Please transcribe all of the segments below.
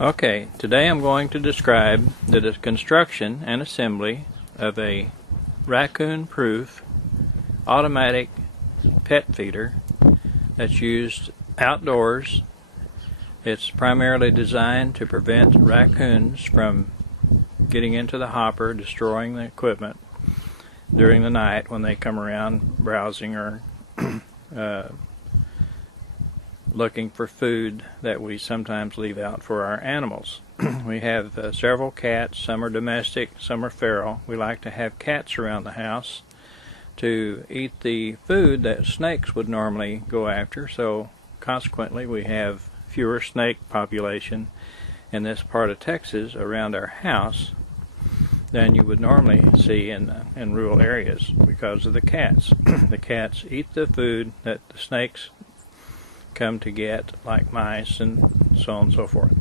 Okay, today I'm going to describe the construction and assembly of a Raccoon-proof automatic pet feeder that's used outdoors. It's primarily designed to prevent raccoons from getting into the hopper, destroying the equipment during the night when they come around browsing or looking for food that we sometimes leave out for our animals. We have several cats. Some are domestic, some are feral. We like to have cats around the house to eat the food that snakes would normally go after, so consequently we have fewer snake population in this part of Texas around our house than you would normally see in rural areas because of the cats. The cats eat the food that the snakes come to get, like mice and so on and so forth.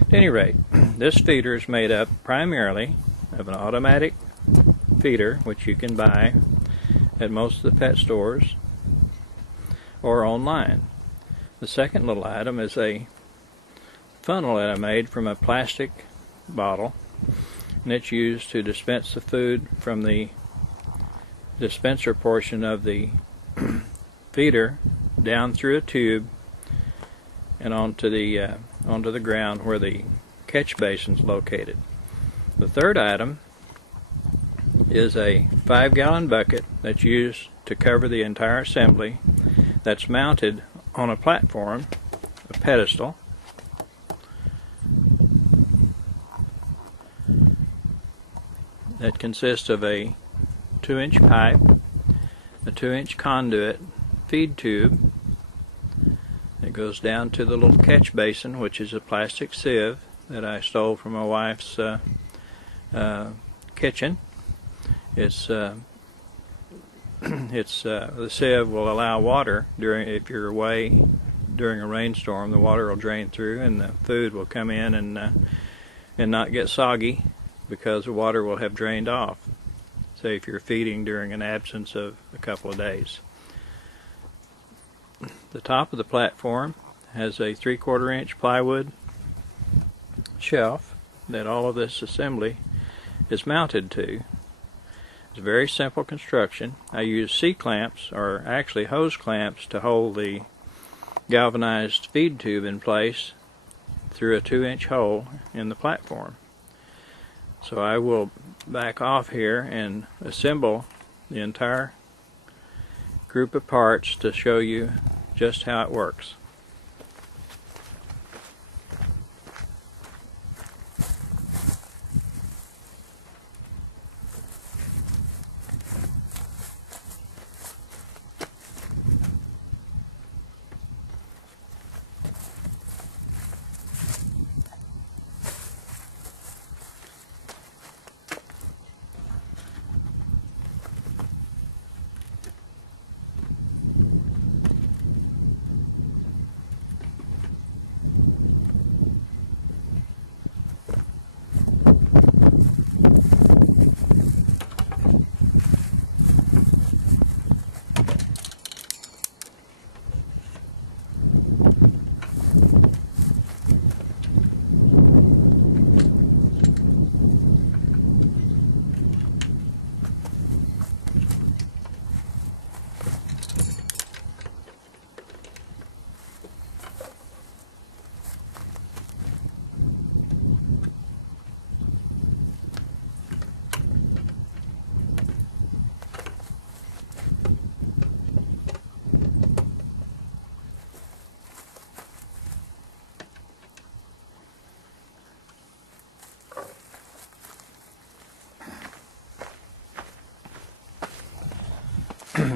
At any rate, this feeder is made up primarily of an automatic feeder, which you can buy at most of the pet stores or online. The second little item is a funnel that I made from a plastic bottle, and it's used to dispense the food from the dispenser portion of the feeder down through a tube and onto the ground where the catch basin is located. The third item is a 5-gallon bucket that's used to cover the entire assembly, that's mounted on a platform, a pedestal, that consists of a 2-inch pipe, a 2-inch conduit feed tube. It goes down to the little catch basin, which is a plastic sieve that I stole from my wife's kitchen. The sieve will allow water if you're away during a rainstorm. The water will drain through, and the food will come in and not get soggy because the water will have drained off. Say if you're feeding during an absence of a couple of days. The top of the platform has a 3/4-inch plywood shelf that all of this assembly is mounted to. It's a very simple construction. I use C-clamps, or actually hose clamps, to hold the galvanized feed tube in place through a 2-inch hole in the platform. So I will back off here and assemble the entire group of parts to show you just how it works.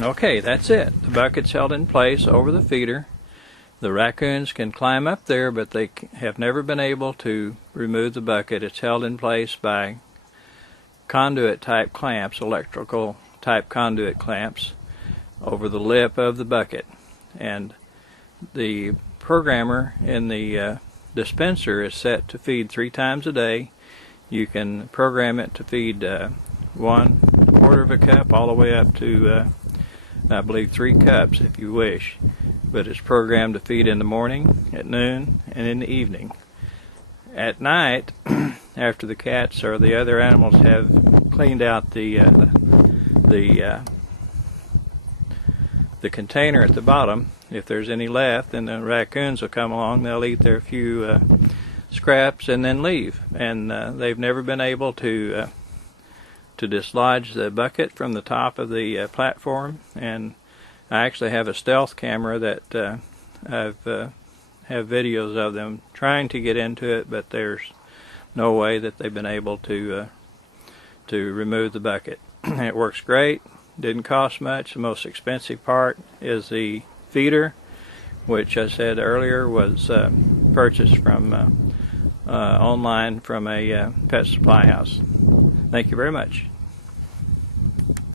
Okay, that's it. The bucket's held in place over the feeder. The raccoons can climb up there, but they have never been able to remove the bucket. It's held in place by conduit type clamps, electrical type conduit clamps, over the lip of the bucket. And the programmer in the dispenser is set to feed 3 times a day. You can program it to feed 1/4 of a cup all the way up to I believe 3 cups if you wish, but it's programmed to feed in the morning, at noon, and in the evening. at night, after the cats or the other animals have cleaned out the container at the bottom, if there's any left, then the raccoons will come along. They'll eat their few scraps and then leave. And they've never been able to dislodge the bucket from the top of the platform. And I actually have a stealth camera that have videos of them trying to get into it, but there's no way that they've been able to remove the bucket. It works great. Didn't cost much. The most expensive part is the feeder, which I said earlier was purchased from online from a pet supply house. Thank you very much.